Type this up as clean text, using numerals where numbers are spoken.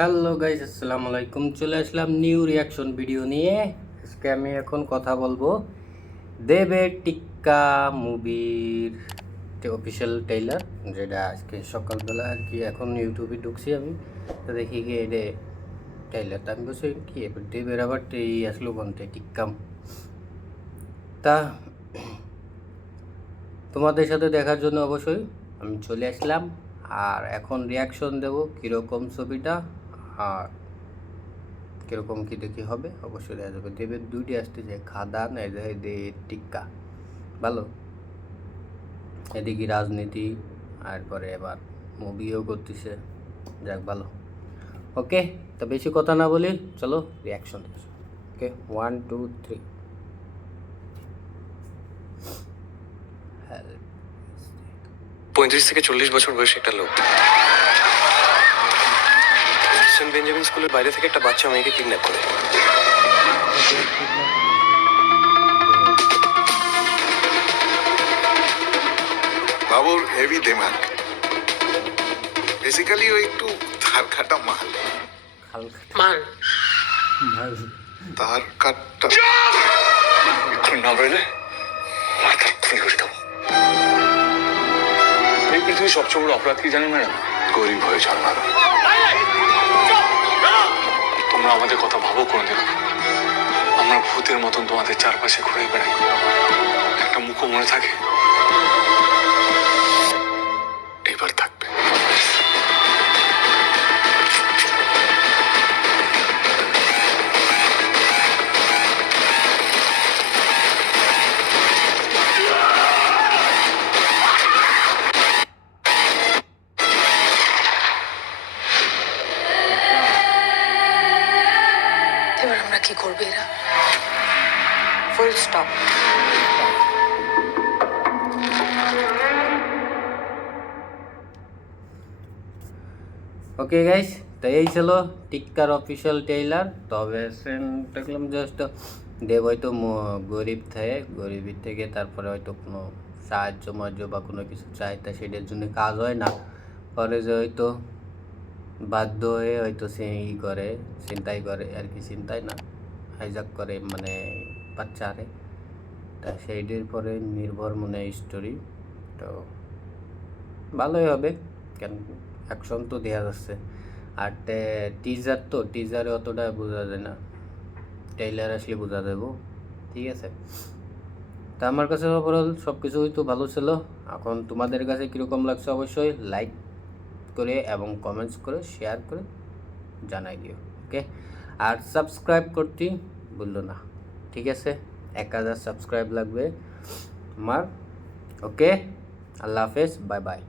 Hello guys, আসসালামু আলাইকুম। চলে আসলাম নিউ রিয়াকশন ভিডিও নিয়ে। আজকে আমি এখন কথা বলবো দেবের টিক্কা মুভির যে অফিসিয়াল ট্রেইলার, যেটা আজকে সকালবেলা আর কি এখন ইউটিউবে ঢুকছি আমি, তো দেখি কি এটা ট্রেইলারটা আমি বলছি কি এবার দেবের আবার এই আসলো বলতে টিক্কাম। তা তোমাদের সাথে দেখার জন্য অবশ্যই আমি চলে আসলাম, আর এখন রিয়াকশন দেবো কীরকম ছবিটা আর কীরকম কী দেখি হবে অবশ্যই দেখা যাবে। দেবের দুইটি আসতেছে, খাদান টিক্কা, ভালো। এদিকে রাজনীতি আর পরে এবার মুভিও করতেছে, যাক ভালো। ওকে, তো বেশি কথা না বলি, চলো রিয়াকশন। ওকে, 1 2 3। 35 থেকে 40 বছর বয়সী একটা লোক সেন্ট বেঞ্জামিন স্কুলের বাইরে থেকে একটা বাচ্চা মেয়েকে কিডন্যাপ করে। বাবুর হেভি দিমাগ, বেসিক্যালি ও একটু ধার কাটা মাল। তার কাটটা এখন না বেরোলে মাথা খুলি করে দেবো। এই পৃথিবীর সবচেয়ে বড় অপরাধ কি জানেন ম্যাডাম? গরিব হয়ে জন্মানো। তোমরা আমাদের কথা ভাবো কোনোদিন? আমরা ভূতের মতন তোমাদের চারপাশে ঘুরে বেড়াই, একটা মুখও মনে থাকে। এবার থাকবে। এবার আমরা কি করবো? এরা ফুল স্টপ। ওকে গাইস, তো এই ছিল টিক্কার অফিসিয়াল ট্রেইলার। তবে দেখলাম জাস্ট দেব হয়তো গরিব থাকে, গরিবের থেকে তারপরে হয়তো কোনো সাহায্য মাহায্য বা কোনো কিছু চাই, তা সেটার জন্য কাজ হয় না, পরে যে হয়তো বাধ্য হয়ে হয়তো সে করে চিন্তাই করে আর কি, চিন্তাই না হাইজাক করে মানে বাচ্চারে, তা সেইটির পরে নির্ভর মনে স্টোরি। তো ভালোই হবে, কেন অ্যাকশন তো দেওয়া যাচ্ছে। আর টিজার তো টিজারে অতটা বোঝা যায় না, ট্রেইলার আসলে বোঝা যাবো। ঠিক আছে, তা আমার কাছে ওভারঅল সব কিছুই তো ভালো ছিল। এখন তোমাদের কাছে কীরকম লাগছে অবশ্যই লাইক করে এবং কমেন্টস করে শেয়ার করে জানাই দিও। ওকে, আর সাবস্ক্রাইব করতে ভুললো না, ঠিক আছে? 1000 সাবস্ক্রাইব লাগবে আমার। ওকে, আল্লাহ হাফেজ, বাই বাই।